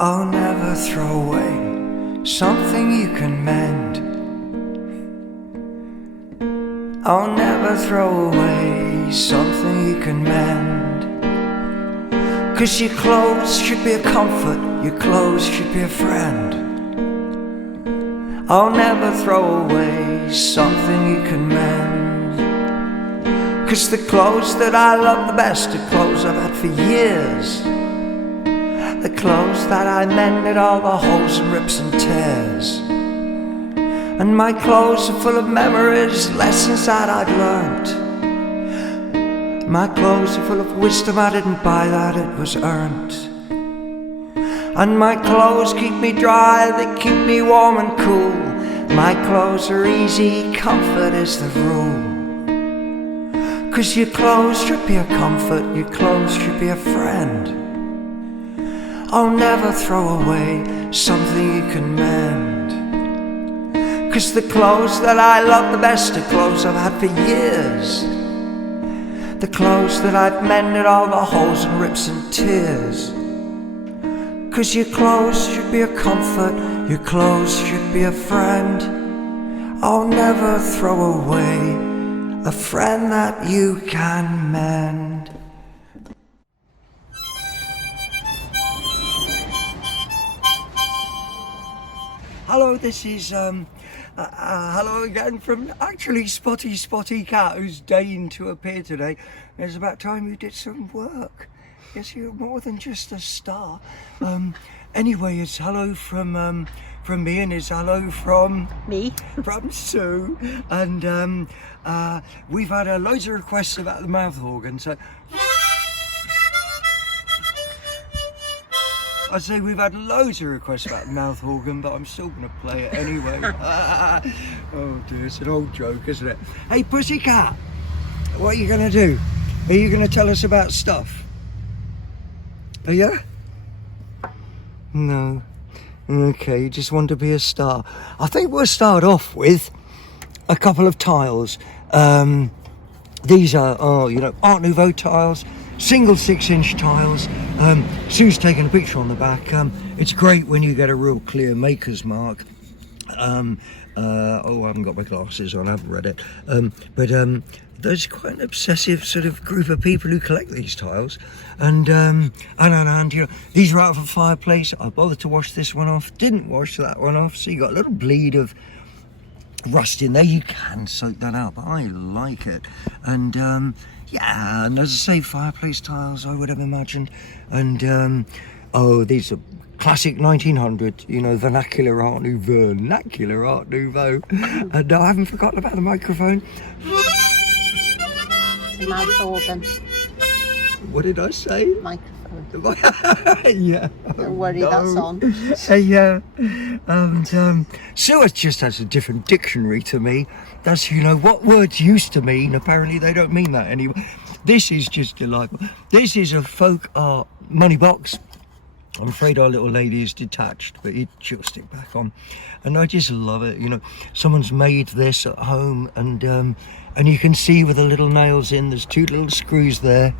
I'll never throw away something you can mend. I'll never throw away something you can mend. 'Cause your clothes should be a comfort, your clothes should be a friend. I'll never throw away something you can mend. 'Cause the clothes that I love the best are clothes I've had for years. The clothes that I mended all the holes and rips and tears. And my clothes are full of memories, lessons that I'd learnt. My clothes are full of wisdom I didn't buy, that it was earned. And my clothes keep me dry, they keep me warm and cool. My clothes are easy, comfort is the rule. 'Cause your clothes should be a comfort, your clothes should be a friend. I'll never throw away something you can mend. 'Cause the clothes that I love the best are clothes I've had for years. The clothes that I've mended all the holes and rips and tears. 'Cause your clothes should be a comfort, your clothes should be a friend. I'll never throw away a friend that you can mend. Hello, this is hello again from actually Spotty Cat, who's deigned to appear today. It's about time you did some work. Yes, you're more than just a star. Anyway, it's hello from me, and it's hello from me, from Sue, and we've had loads of requests about the mouth organ, so. I say we've had loads of requests about the mouth organ, but I'm still going to play it anyway. Oh dear, it's an old joke, isn't it? Hey Pussycat, what are you going to do? Are you going to tell us about stuff? Are you? No. Okay, you just want to be a star. I think we'll start off with a couple of tiles. These are, Art Nouveau tiles. Single 6-inch tiles. Sue's taken a picture on the back. It's great when you get a real clear maker's mark. I haven't got my glasses on, I haven't read it. But there's quite an obsessive sort of group of people who collect these tiles. And these are out of a fireplace. I bothered to wash this one off, didn't wash that one off, so you got a little bleed of rust in there. You can soak that out, but I like it. And yeah, and as I say, fireplace tiles, I would have imagined. And these are classic 1900, vernacular Art Nouveau. And I haven't forgotten about the microphone. It's a mouth organ. What did I say? Microphone. Yeah. Don't worry, that's on. Yeah. And Sue just has a different dictionary to me. That's, what words used to mean, apparently they don't mean that anymore. This is just delightful. This is a folk art money box. I'm afraid our little lady is detached, but she'll stick back on. And I just love it, Someone's made this at home, and you can see with the little nails in, there's two little screws there.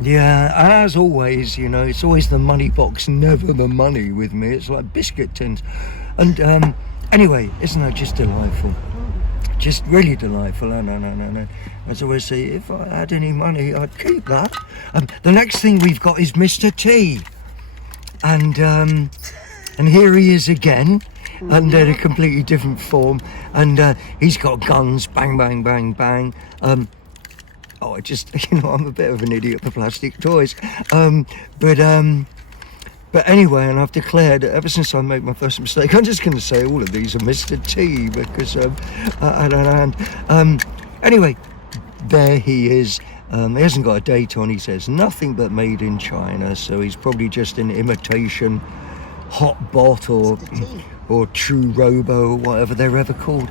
Yeah, as always, it's always the money box, never the money with me. It's like biscuit tins. And anyway, isn't that just delightful? Just really delightful. No. As I always say, if I had any money, I'd keep that. The next thing we've got is Mr. T. And here he is again, under a completely different form. And he's got guns, bang, bang, bang, bang. I'm a bit of an idiot for plastic toys. But anyway, and I've declared, ever since I made my first mistake, I'm just going to say all of these are Mr. T, because I don't know. Anyway, there he is. He hasn't got a date on. He says nothing but made in China, so he's probably just an imitation Hot Bot or True Robo or whatever they're ever called.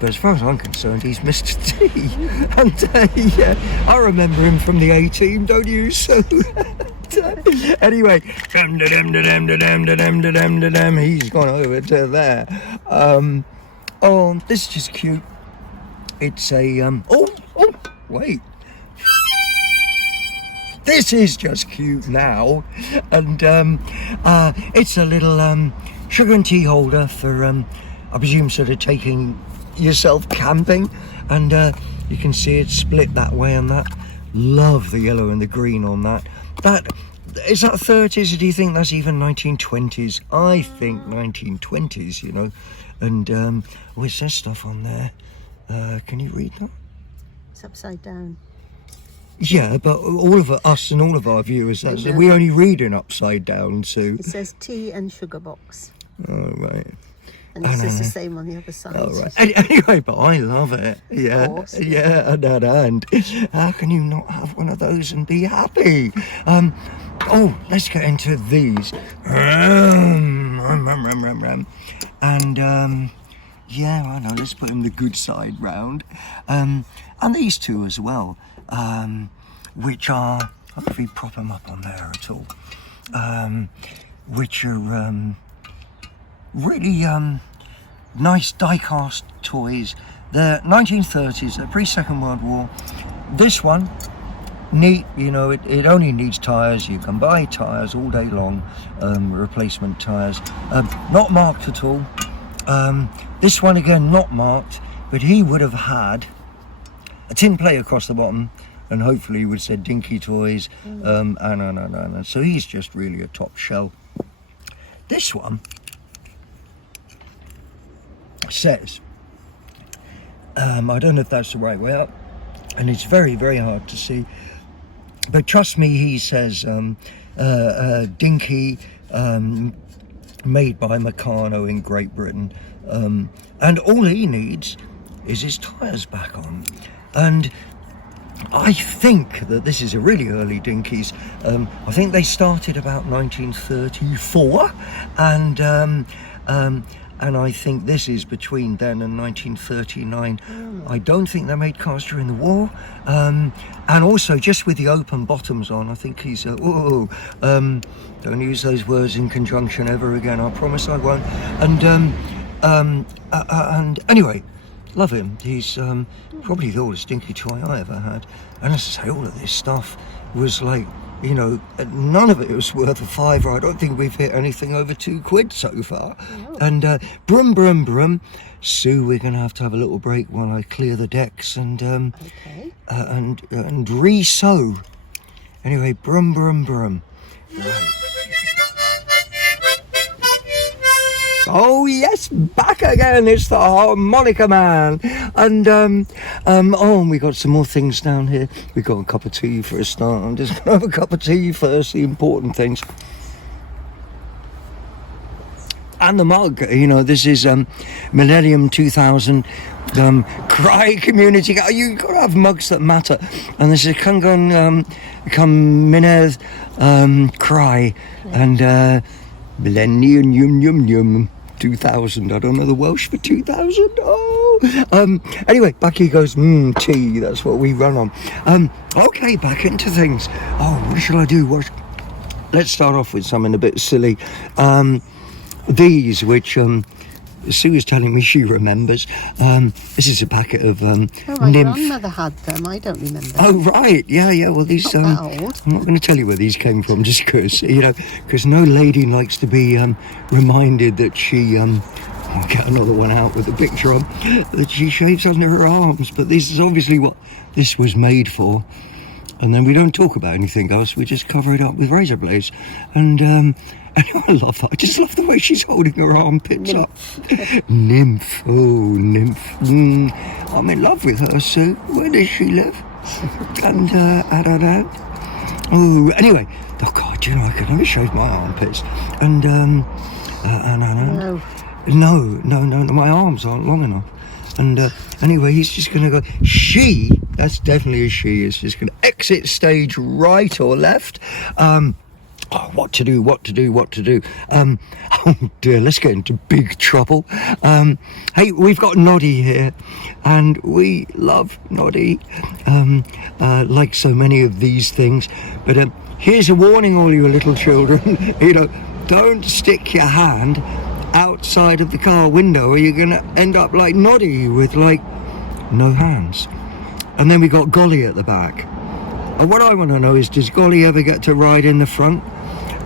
But as far as I'm concerned, he's Mr. T. And yeah, I remember him from the A-Team, don't you? So anyway, he's gone over to there. Oh, this is just cute. It's a wait. This is just cute now, and it's a little sugar and tea holder for I presume sort of taking yourself camping, and you can see it split that way and that. Love the yellow and the green on that. That is that 30s, or do you think that's even 1920s? I think 1920s, you know. And it says stuff on there. Can you read that? It's upside down. Yeah, but all of us and all of our viewers, we only read in upside down, so... It says tea and sugar box. Oh, right. And it's just the same on the other side. Oh, right. Anyway, but I love it. Yeah, of course. Yeah, and how can you not have one of those and be happy? Oh, let's get into these. And, yeah, I know, let's put them the good side round. And these two as well. Which are, I don't know if we prop them up on there at all, which are really nice die-cast toys. They're 1930s, they're pre-Second World War. This one, neat, you know, it only needs tyres. You can buy tyres all day long, replacement tyres. Not marked at all. This one again, not marked, but he would have had a tin plate across the bottom, and hopefully he would have said Dinky Toys, and so he's just really a top shell. This one says, I don't know if that's the right way up, and it's very, very hard to see, but trust me, he says Dinky, made by Meccano in Great Britain, and all he needs is his tyres back on. And I think that this is a really early Dinkies. I think they started about 1934, and I think this is between then and 1939. I don't think they made cars during the war, and also just with the open bottoms on, I think he's don't use those words in conjunction ever again, I promise I won't. And anyway, love him. He's probably the oldest Dinky toy I ever had. And as I say, all of this stuff was like, you know, none of it was worth a fiver. I don't think we've hit anything over £2 so far. No. And brum, brum, brum. Sue, we're going to have a little break while I clear the decks and and re-sew. Anyway, brum, brum, brum. Right. Oh yes, back again, it's the Harmonica Man. And we got some more things down here. We got a cup of tea for a start. I'm just gonna have a cup of tea first, the important things. And the mug, you know, this is Millennium 2000 Cry Community. You gotta have mugs that matter. And this is Kangon Minez Cry and Millennium Yum Yum Yum 2000. I don't know the Welsh for 2000. Oh, anyway, back he goes. Tea. That's what we run on. Okay, back into things. Oh, what shall I do? Let's start off with something a bit silly. These, which Sue was telling me she remembers. This is a packet of my Nymph. grandmother had them. I don't remember. Oh right, yeah. Well, these. Not that old. I'm not going to tell you where these came from, just because because no lady likes to be reminded that she. I'll get another one out with a picture on that she shaves under her arms. But this is obviously what this was made for. And then we don't talk about anything else. We just cover it up with razor blades. And I love that. I just love the way she's holding her armpits up. Nymph. Oh, Nymph. I'm in love with her, Sue. Where does she live? And, oh, anyway. Oh, God, you know, I can never shave my armpits. And, No, my arms aren't long enough. And anyway, he's just going to go, that's definitely a she, is just going to exit stage right or left. oh, what to do. Oh dear, let's get into big trouble. Hey, we've got Noddy here, and we love Noddy, like so many of these things. But here's a warning, all you little children. Don't stick your hand outside of the car window, or you're gonna end up like Noddy with like no hands. And then we got Golly at the back. And what I want to know is, does Golly ever get to ride in the front?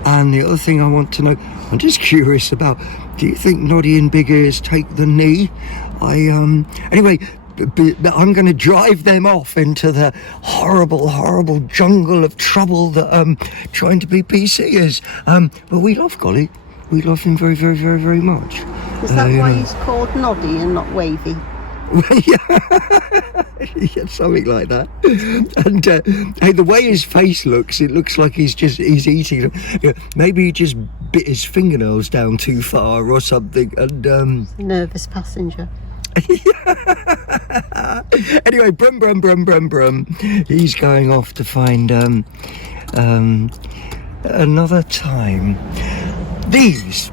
And the other thing I want to know, I'm just curious about, do you think Noddy and Big Ears take the knee? Anyway, I'm going to drive them off into the horrible jungle of trouble that trying to be PCers. But we love Golly. We love him very, very, very, very much. Is that why he's called Noddy and not Wavy? Yeah, something like that. And hey, the way his face looks, it looks like he's eating. Maybe he just bit his fingernails down too far or something. And Nervous passenger. Anyway, brum. He's going off to find another time. These.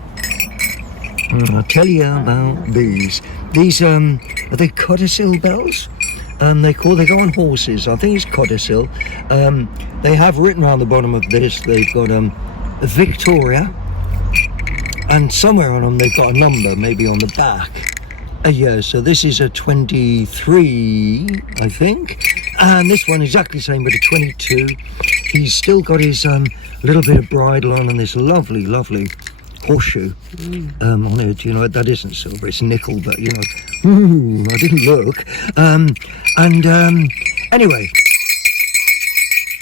I'll tell you about these. These are they Codicil bells? They go on horses. I think it's Codicil. They have written around the bottom of this, they've got Victoria, and somewhere on them they've got a number, maybe on the back. Yeah, so this is a 23, I think, and this one exactly the same, but a 22. He's still got his little bit of bridle on and this lovely horseshoe on it. That isn't silver, it's nickel, but I didn't look. Anyway,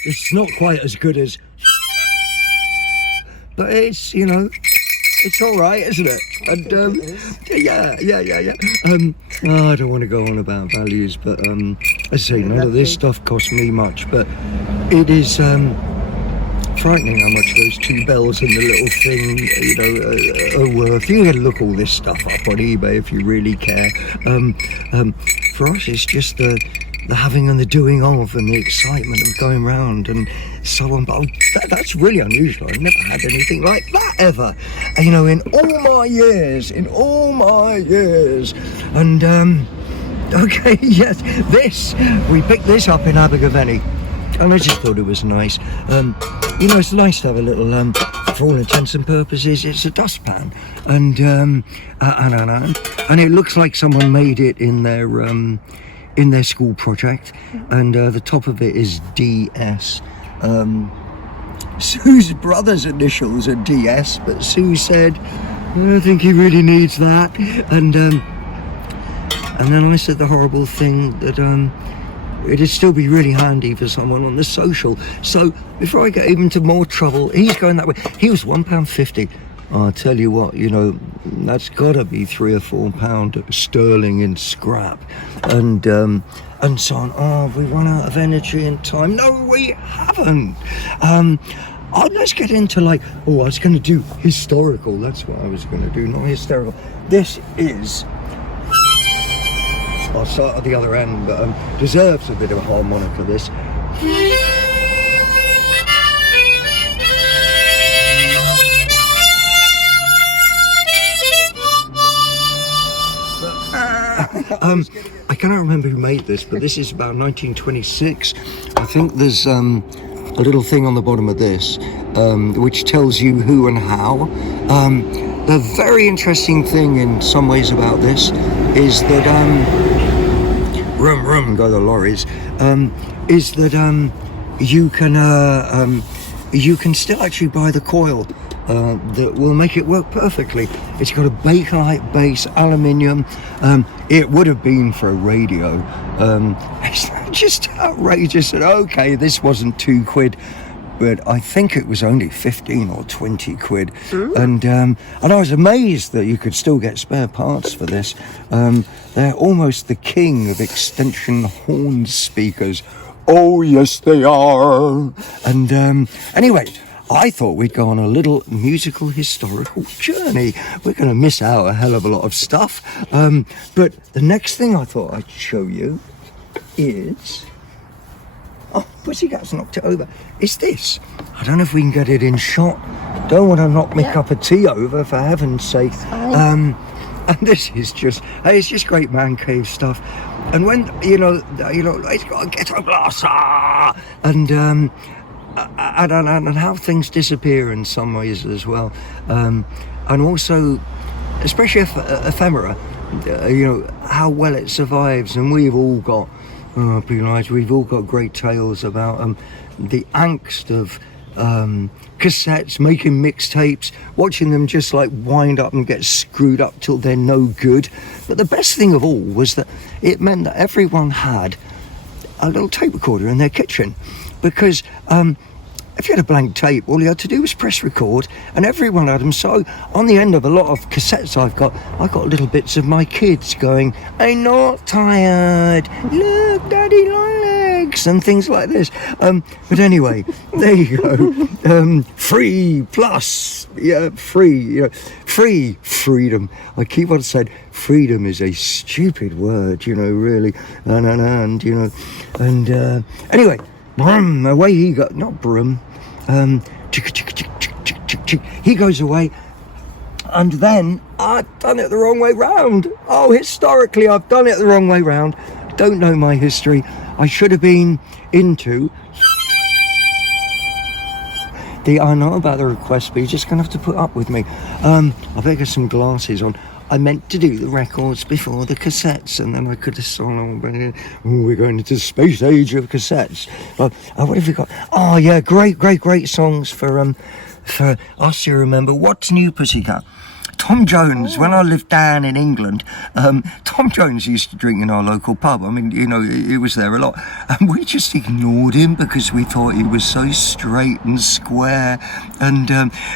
it's not quite as good as, but it's it's all right, isn't it? And yeah. I don't want to go on about values, but as I say, none of this stuff costs me much, but it is frightening how much those two bells and the little thing, are worth. You can look all this stuff up on eBay if you really care. For us, it's just the having and the doing of and the excitement of going round and so on. But that's really unusual. I've never had anything like that ever. In all my years. And okay, yes, we picked this up in Abergavenny. And I just thought it was nice. It's nice to have a little, for all intents and purposes, it's a dustpan. And it looks like someone made it in their school project. And the top of it is DS. Sue's brother's initials are DS, but Sue said, I don't think he really needs that. And then I said the horrible thing that, it'd still be really handy for someone on the social. So before I get even to more trouble, he's going that way. He was £1.50. I'll tell you what, that's got to be £3 or £4 sterling in scrap, and so on. Oh, have we run out of energy and time? No, we haven't. Let's get into I was going to do historical. That's what I was going to do, not hysterical. This is. I'll start at the other end, but deserves a bit of a harmonica, this. I cannot remember who made this, but this is about 1926. I think there's a little thing on the bottom of this, which tells you who and how. The very interesting thing in some ways about this is that rum go the lorries, is that you can still actually buy the coil that will make it work perfectly. It's got a Bakelite base, aluminium. It would have been for a radio. It's just outrageous. And okay, this wasn't £2, but I think it was only 15 or 20 quid. And I was amazed that you could still get spare parts for this. They're almost the king of extension horn speakers. Oh yes they are. And anyway, I thought we'd go on a little musical historical journey. We're going to miss out a hell of a lot of stuff. But the next thing I thought I'd show you is Pussycats knocked it over. It's this. I don't know if we can get it in shot. Don't want to knock my cup of tea over, for heaven's sake. And this is just, it's just great man cave stuff. And when, it's got a ghetto blaster, and how things disappear in some ways as well. And also, especially ephemera, how well it survives. And we've all got, we've all got great tales about the angst of cassettes, making mixtapes, watching them just like wind up and get screwed up till they're no good. But the best thing of all was that it meant that everyone had a little tape recorder in their kitchen, because if you had a blank tape, all you had to do was press record, and everyone had them. So on the end of a lot of cassettes I got little bits of my kids going, "I'm not tired, look, Daddy long legs," and things like this. But anyway, there you go. Free plus, free freedom. I keep on saying freedom is a stupid word, really, and anyway. Brum, away he got, not brum, he goes away, and then I've done it the wrong way round. Oh, historically I've done it the wrong way round. Don't know my history. I should have been into I know about the request, but you're just gonna have to put up with me. I better get some glasses on. I meant to do the records before the cassettes, and then I could have sung, we're going into the space age of cassettes. What have we got? Oh yeah, great songs for us, you remember. What's New, Pussycat? Tom Jones, when I lived down in England, Tom Jones used to drink in our local pub. I mean, he was there a lot. And we just ignored him because we thought he was so straight and square. And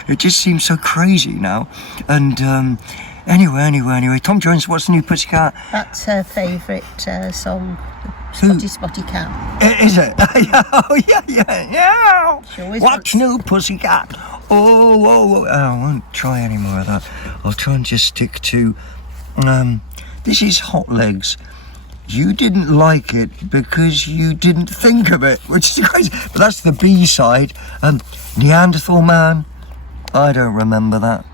it just seems so crazy now. And anyway, Tom Jones, what's New, Pussycat? That's her favourite song, Spotty Cat. Is it? Oh, yeah. What's New, Pussycat? Oh, I won't try any more of that. I'll try and just stick to, this is Hot Legs. You didn't like it because you didn't think of it, which is crazy. But that's the B-side. Neanderthal Man, I don't remember that.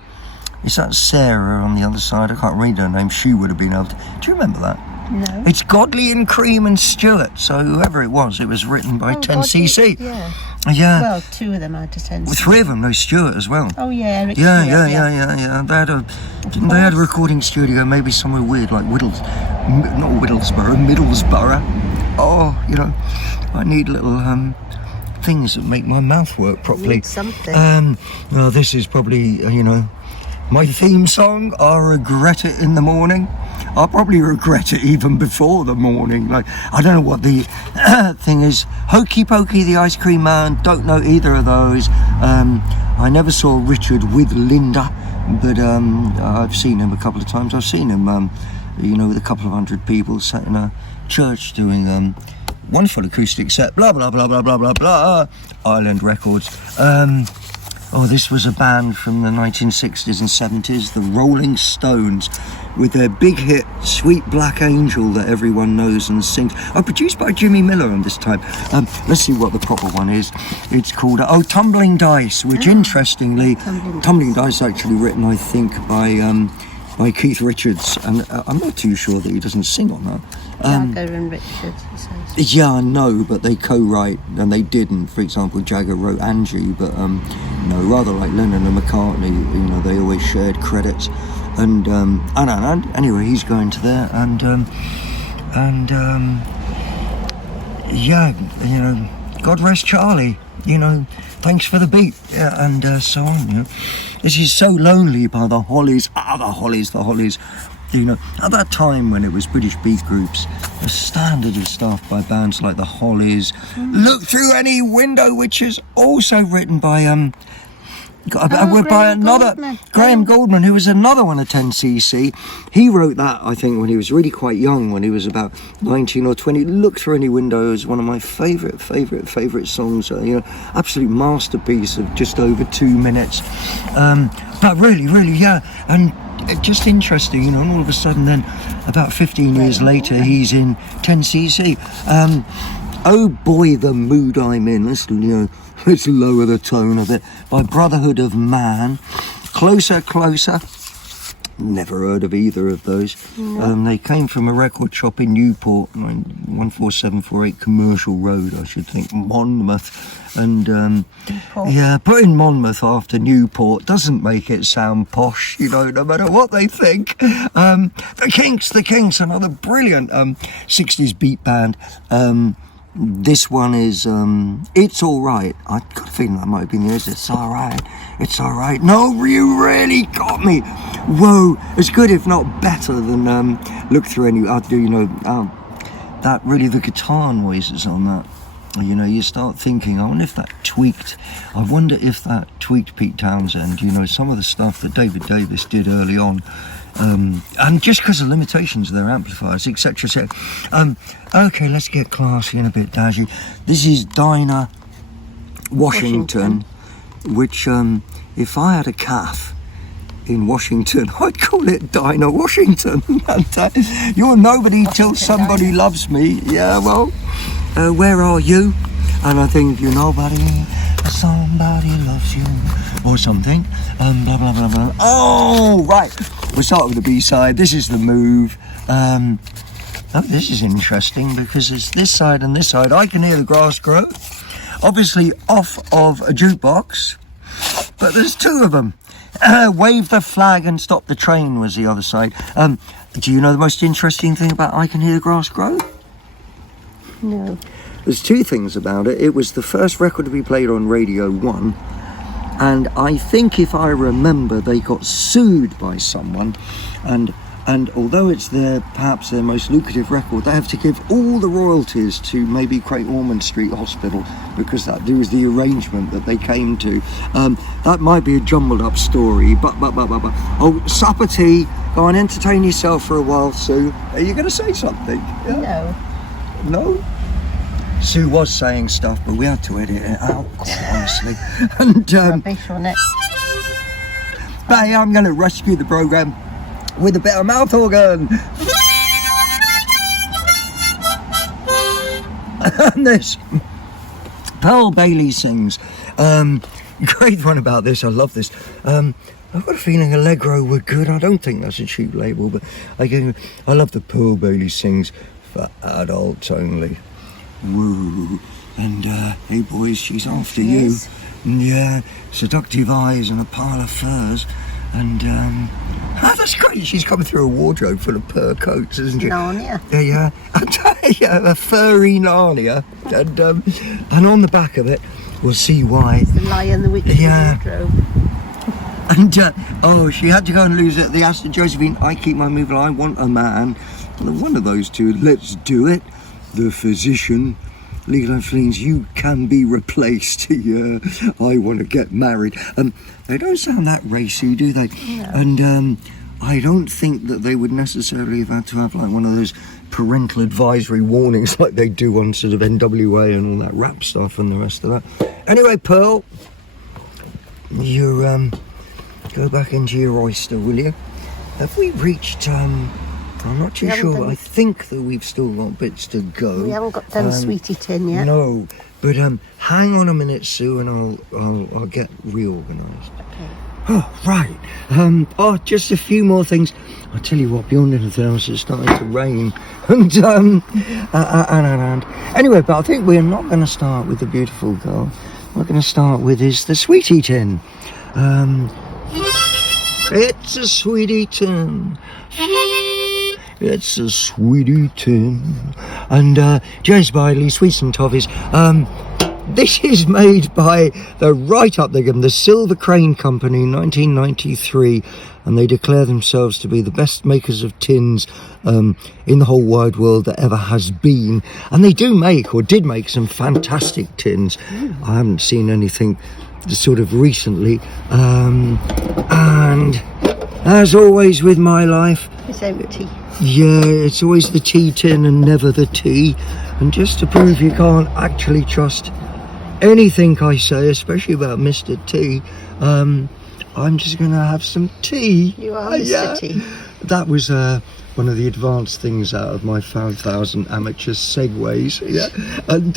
Is that Sarah on the other side? I can't read her name. She would have been able to. Do you remember that? No. It's Godley and Cream and Stewart. So whoever it was written by 10cc. Yeah. Well, two of them had a 10cc. Well, three of them, no, Stewart as well. Oh yeah, Eric Yeah. Stewart, They had a recording studio, maybe somewhere weird like not Middlesbrough. Oh, I need little things that make my mouth work properly. Need something. Well, this is probably my theme song. I'll regret it in the morning. I'll probably regret it even before the morning. Like, I don't know what the thing is. Hokey Pokey, the Ice Cream Man, don't know either of those. I never saw Richard with Linda, but I've seen him a couple of times. I've seen him, with a couple of hundred people sat in a church doing wonderful acoustic set, blah, blah, blah, blah, blah, blah, blah, Island Records. This was a band from the 1960s and 70s, the Rolling Stones, with their big hit, Sweet Black Angel, that everyone knows and sings. Produced by Jimmy Miller on this time. Let's see what the proper one is. It's called, Tumbling Dice, which interestingly, Tumbling Dice is actually written, I think, by Keith Richards, and I'm not too sure that he doesn't sing on that. Jagger and Richards, he says. Yeah, I know, but they co-write, and they didn't. For example, Jagger wrote Angie, but rather like Lennon and McCartney, they always shared credits. And anyway, he's going to there, God rest Charlie. Thanks for the beat, and so on. This is So Lonely by the Hollies. The Hollies. At that time when it was British beat groups, the standard of stuff by bands like the Hollies. Look Through Any Window, which is also written by Graham Goldman, who was another one of 10cc. He wrote that, I think, when he was really quite young, when he was about 19 or 20. Look Through Any Window is one of my favourite songs. Absolute masterpiece of just over 2 minutes. But really, and just interesting, and all of a sudden then, about 15 years later, he's in 10cc. Oh boy, the mood I'm in. Let's lower the tone of it. By Brotherhood of Man. Closer, Closer. Never heard of either of those. No. They came from a record shop in Newport, 14748 Commercial Road, I should think, Monmouth. And yeah, putting Monmouth after Newport doesn't make it sound posh, no matter what they think. The Kinks, another brilliant 60s beat band. This one is It's Alright. I got a feeling that might have been yours. It's alright. No, you really got me. Whoa, it's good if not better than Look Through Any. That really, the guitar noises on that. You start thinking, I wonder if that tweaked Pete Townsend. Some of the stuff that David Davis did early on. And just because of limitations of their amplifiers, etc. Okay, let's get classy and a bit dodgy. This is Dinah Washington, which if I had a calf in Washington, I'd call it Dinah Washington. You're nobody till somebody loves me. Yeah, well, where are you? And I think you're nobody, somebody loves you, or something. Blah blah blah blah. Oh, right. We'll start with the B-side. This is The Move. This is interesting because it's this side and this side. I Can Hear the Grass Grow. Obviously off of a jukebox, but there's two of them. Wave the Flag and Stop the Train was the other side. Do you know the most interesting thing about I Can Hear the Grass Grow? No. There's two things about it. It was the first record to be played on Radio 1. And I think, if I remember, they got sued by someone, and although it's perhaps their most lucrative record, they have to give all the royalties to maybe Great Ormond Street Hospital, because that was the arrangement that they came to. That might be a jumbled up story, but. Oh, supper tea. Go and entertain yourself for a while, Sue. Are you going to say something? Yeah? No? Sue was saying stuff, but we had to edit it out, quite honestly. And rubbish on it. Hey, I'm going to rescue the programme with a bit of mouth organ. And this, Pearl Bailey sings. Great one about this. I love this. I've got a feeling Allegro were good. I don't think that's a cheap label, but I love the Pearl Bailey sings for adults only. Woo. And hey boys, she's after you. Yeah, seductive eyes and a pile of furs. And that's great. She's coming through a wardrobe full of fur coats, isn't she? Narnia. Yeah. Yeah, a furry Narnia. And on the back of it, we'll see why. It's the Lion, the Witch, and the Wardrobe. And she had to go and lose it. The Aston Josephine, I keep my moving. I want a man. One of those two. Let's do it. The Physician, Legal and Fleens, You Can Be Replaced. Yeah, I Want to Get Married. They don't sound that racy, do they? No. And I don't think that they would necessarily have had to have like one of those parental advisory warnings like they do on sort of NWA and all that rap stuff and the rest of that. Anyway, Pearl, you go back into your oyster, will you? Have we reached I'm not too sure. I think that we've still got bits to go. We haven't got done Sweetie Tin yet. No, but hang on a minute, Sue, and I'll get reorganised. Okay. Oh, right. Just a few more things. I tell you what, beyond anything else, it's starting to rain. And anyway, but I think we're not going to start with the beautiful girl. What we're going to start with is the Sweetie Tin. It's a Sweetie Tin. It's a Sweetie Tin. And James Bailey, Sweets and Toffees. This is made by the Silver Crane Company, 1993, and they declare themselves to be the best makers of tins in the whole wide world that ever has been. And they did make some fantastic tins. I haven't seen anything sort of recently. And as always with my life, it's empty. Yeah, it's always the tea tin and never the tea. And just to prove you can't actually trust anything I say, especially about Mr. T, I'm just going to have some tea. You are Mr. T. That was one of the advanced things out of my 5,000 amateur segues. Yeah, and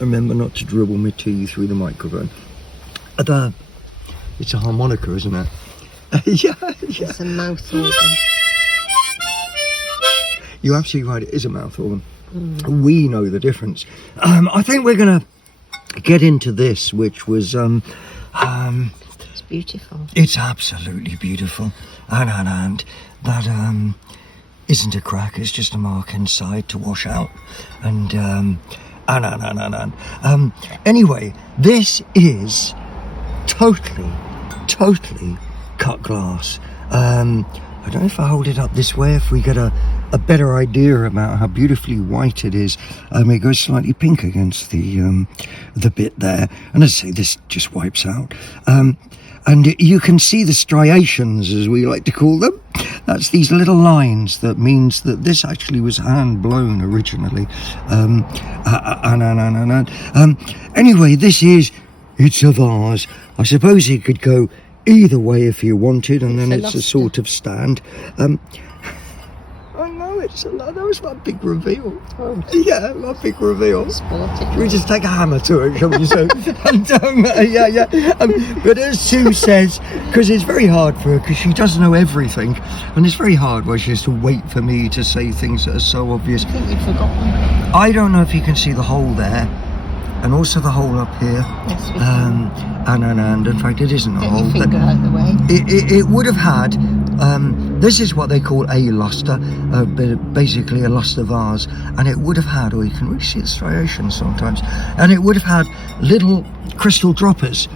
remember not to dribble my tea through the microphone. It's a harmonica, isn't it? Yeah. It's a mouth organ. You're absolutely right, it is a mouth organ. We know the difference. I think we're going to get into this, which was... It's beautiful. It's absolutely beautiful. And that isn't a crack, it's just a mark inside to wash out. Anyway, this is totally cut glass. I don't know if I hold it up this way, if we get a better idea about how beautifully white it is. It goes slightly pink against the bit there, and as I say, this just wipes out. And you can see the striations, as we like to call them. That's these little lines that means that this actually was hand blown originally. Anyway, it's a vase. I suppose it could go either way if you wanted, and then it's a sort of stand. That was my big reveal. Oh. Yeah, my big reveal. Should we just take a hammer to it, shall we? So, but as Sue says, because it's very hard for her, because she doesn't know everything, and it's very hard where she has to wait for me to say things that are so obvious. I think you've forgotten. I don't know if you can see the hole there, and also the hole up here. Yes, we can. And in fact, it isn't a hole. Get your finger out of the way. It would have had. This is what they call a lustre, basically a lustre vase, and it would have had, or you can really see the striations sometimes, and it would have had little crystal droppers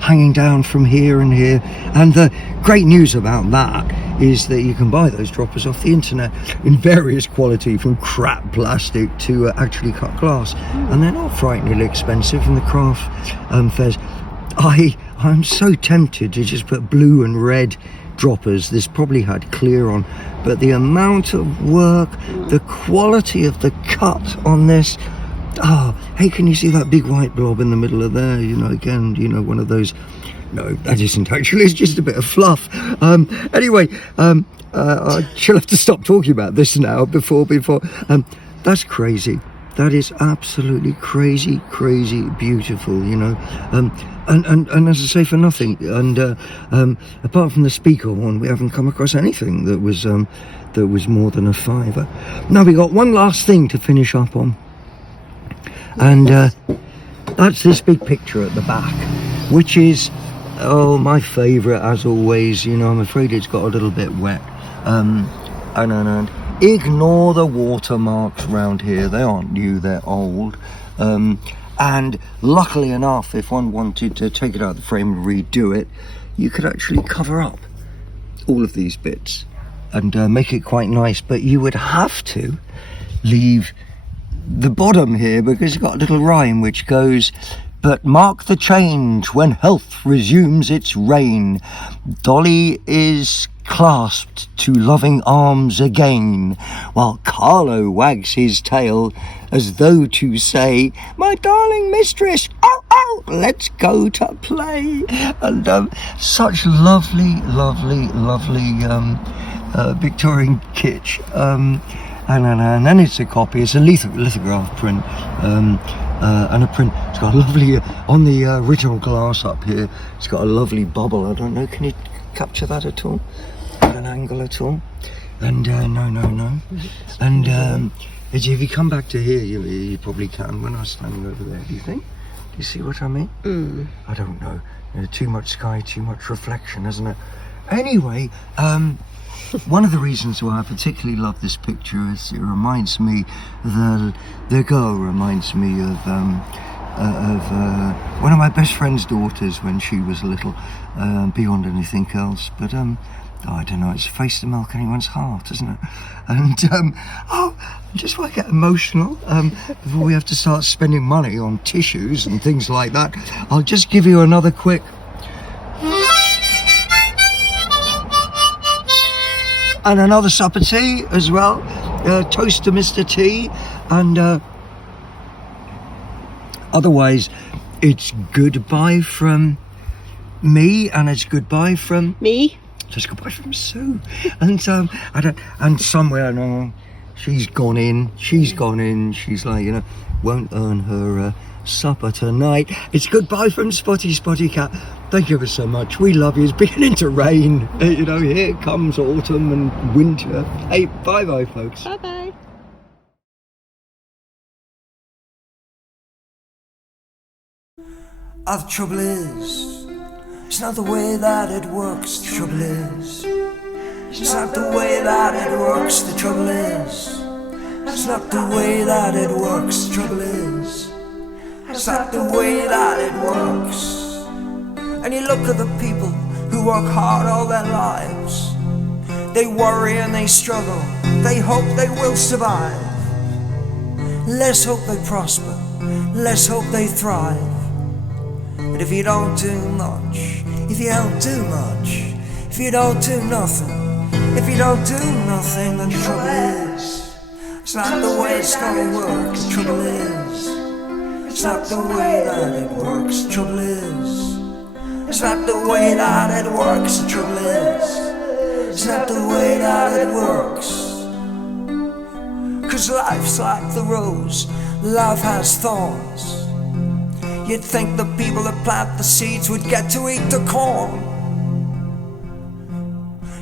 hanging down from here and here. And the great news about that is that you can buy those droppers off the internet in various quality, from crap plastic to actually cut glass, and they're not frighteningly expensive in the craft fairs. I'm so tempted to just put blue and red droppers. This probably had clear on, but the amount of work, the quality of the cut on this. Hey, can you see that big white blob in the middle of there? Again, one of those. No, that isn't actually, it's just a bit of fluff. Anyway, I shall have to stop talking about this now before that's crazy. That is absolutely crazy beautiful, and as I say, for nothing. And apart from the speaker horn, we haven't come across anything that was more than a £5. Now we got one last thing to finish up on, and that's this big picture at the back, which is my favourite, as always. I'm afraid it's got a little bit wet. And ignore the watermarks around here. They aren't new, they're old. And luckily enough, if one wanted to take it out of the frame and redo it, you could actually cover up all of these bits and make it quite nice. But you would have to leave the bottom here, because it's got a little rhyme which goes, "But mark the change when health resumes its reign. Dolly is clasped to loving arms again, while Carlo wags his tail as though to say, 'My darling mistress, let's go to play.'" And such lovely Victorian kitsch. And then it's a copy. It's a lithograph print. And a print. It's got a lovely on the original glass up here. It's got a lovely bubble. I don't know. Can you capture that at all? At an angle at all? And no. And if you come back to here, you probably can. When I was standing over there, do you think? Do you see what I mean? I don't know. Too much sky, too much reflection, isn't it? Anyway, one of the reasons why I particularly love this picture is it reminds me, the girl reminds me of one of my best friend's daughters when she was little, beyond anything else. But I don't know, it's a face to melt anyone's heart, isn't it? And just want to get emotional before we have to start spending money on tissues and things like that. I'll just give you another quick. And another sup of tea as well. Toast to Mr. T. And otherwise, it's goodbye from me, and it's goodbye from Me? just goodbye from Sue. And and somewhere now she's gone in. She's like, you know, won't earn her supper tonight. It's goodbye from Spotty Cat. Thank you ever so much. We love you. It's beginning to rain. You know, here comes autumn and winter. Hey, bye folks. Bye bye. The trouble is, it's not the way that it works. The trouble is, it's not the way that it works. The trouble is, it's not the way that it works. The trouble is, it's not the way that it works. And you look at the people who work hard all their lives. They worry and they struggle. They hope they will survive. Let's hope they prosper. Let's hope they thrive. But if you don't do much, if you don't do much, if you don't do nothing, if you don't do nothing, then the trouble is, it's not the way it's gonna work. The trouble is, it's not the way that it works. The trouble is, it's not the way that it works. The trouble is, it's not the way that it works. 'Cause life's like the rose, life has thorns. You'd think the people that plant the seeds would get to eat the corn.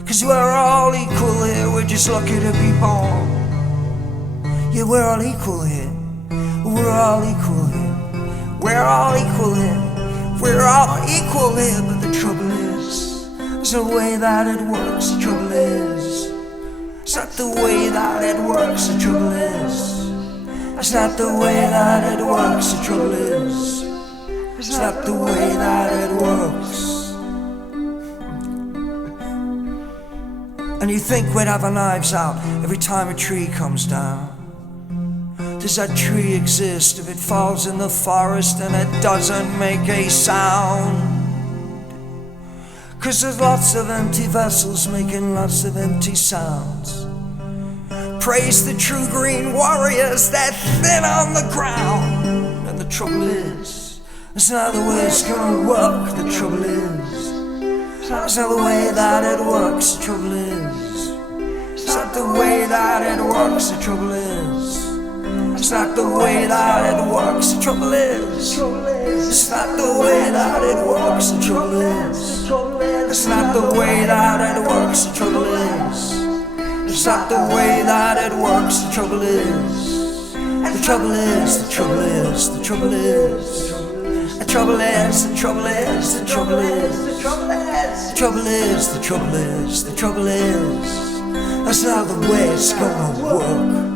'Cause we're all equal here, we're just lucky to be born. Yeah, we're all equal here, we're all equal here, we're all equal here, we're all equal here. But the trouble is, it's the way that it works. The trouble is, it's not the way that it works. The trouble is, it's not the way that it works. The trouble is, it's not the way that it works. And you think we'd have our knives out every time a tree comes down. Does that tree exist if it falls in the forest and it doesn't make a sound? 'Cause there's lots of empty vessels making lots of empty sounds. Praise the true green warriors, they're thin on the ground. And the trouble is, it's not the way it's gonna work. The trouble is, it's not the way that it works. The trouble is, it's not the way that it works. The trouble is, it's not the way that it works. The trouble is, it's not the way that it works. The trouble is, it's not the way that it works. The trouble is, it's not the way that it works. The trouble is, the trouble is, the trouble is, the trouble is. The trouble is, the trouble is, the trouble is, the trouble is, the trouble is, the trouble is, the trouble is. That's not the way it's gonna work.